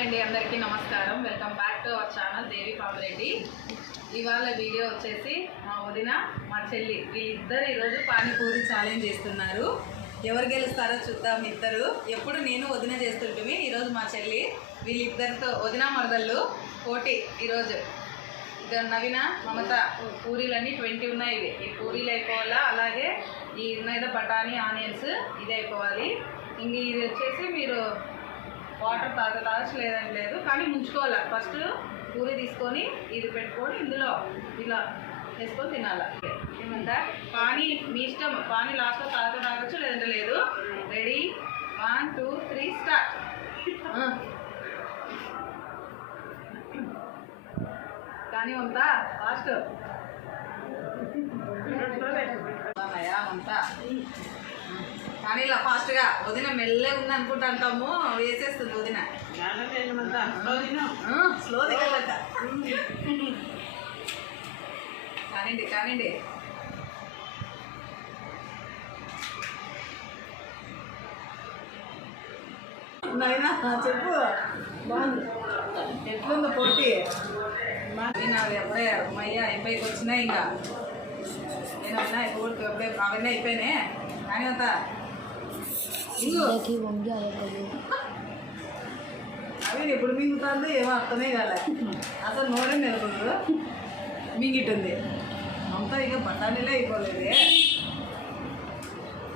Hi అండి, అందరికీ నమస్కారం. Welcome back to our channel Devi Pamireddy. ఇవాళ వీడియో వచ్చేసి మా వదిన మా చెల్లి వీళ్ళిద్దరు ఈరోజు పానీపూరి ఛాలెంజ్ చేస్తున్నారు. ఎవరు గెలుస్తారో చూద్దాం. ఇద్దరు ఎప్పుడు నేను వదిన చేస్తుంటే ఈరోజు మా చెల్లి వీళ్ళిద్దరితో వదిన మరదళ్ళు పోటీ. ఈరోజు ఇద్దరు నవీన మమత పూరీలన్నీ 20 ఉన్నాయి. ఈ పూరీలు అయిపోవాలా, అలాగే ఈ ఉన్నది బఠానీ ఆనియన్స్ ఇది అయిపోవాలి. ఇంక ఇది వచ్చేసి మీరు వాటర్ తాగచ్చు లేదని లేదు, కానీ ముంచుకోవాలి. ఫస్ట్ పూరి తీసుకొని ఇది పెట్టుకొని ఇందులో ఇలా వేసుకొని తినాలి. ఏమంటా పానీ మీ ఇష్టం, పానీ లాస్ట్లో తాగచ్చు లేదంటే లేదు. Ready 1 2 3 start. కానీ అంతా ఫాస్ట్ అంతా కానీ ఇలా ఫాస్ట్గా. వదిన మెల్లగా ఉంది అనుకుంటా అంటాము, వేసేస్తుంది వదిన. స్లో దిగాలట. కానివ్వండి కానివ్వండి. నైనా చెప్పు, బాగుంది. ఎట్లుందో పోటీ? నాది అప్పుడే అమ్మయ్య అయిపోయికి వచ్చినాయి. ఇంకా నేనైనా ఇప్పుడు అప్పుడే అవన్నీ అయిపోయినాయి. కానీ అంత అవి ఎప్పుడు మింగుతుందో ఏమో అర్థమే కాలే. అసలు నోరే నిలబడదు, మింగిటుంది అంతా. ఇక బఠానీలే అయిపోలేదు.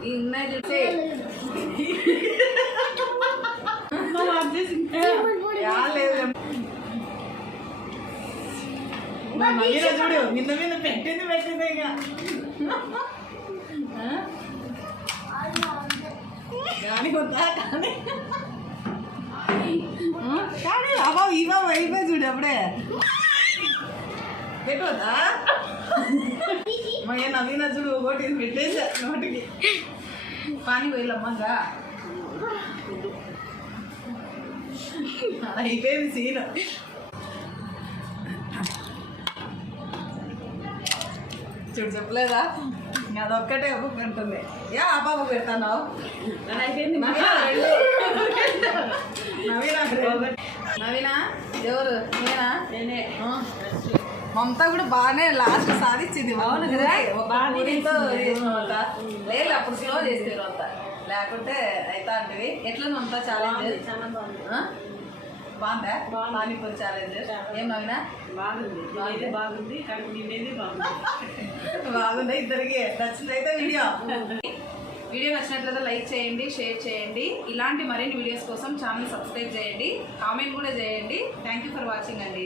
ఈ ఉన్నాయి చూస్తే లేదు. చూడు నిన్న మీద పెట్టింది ఇక కానీ వద్దా. కానీ అబ్బా ఇవా అయిపోయి చూడు అప్పుడే పెట్టవద్దా. మా నవీన చూడు ఒకటి పెట్టేసి నోటికి పానీ పోయిలమ్మంగా అయిపోయింది సీన్. చూడు చెప్పలేదా, అదొక్కటే ఉంటుంది. యా ఆ బాబు పెడతాను. నవీనా ఎవరు? నేనా? నేనే. మమత కూడా బాగానే లాస్ట్ సాధించింది. అవును కదా, లేదు అప్పుడు స్లో చేసేవారు అంతా, లేకుంటే అవుతా అంటివి. ఎట్లా మమత ఛాలెంజ్? బాగుందా పానీపూరి ఛాలెంజ్? ఏం నవీనా? బాగుంది బాగుంది బాగుందా? ఇద్దరికి నచ్చిందైతే వీడియో నచ్చినట్లయితే లైక్ చేయండి, షేర్ చేయండి. ఇలాంటి మరిన్ని వీడియోస్ కోసం ఛానల్ సబ్స్క్రైబ్ చేయండి, కామెంట్ కూడా చేయండి. థ్యాంక్ యూ ఫర్ వాచింగ్ అండి.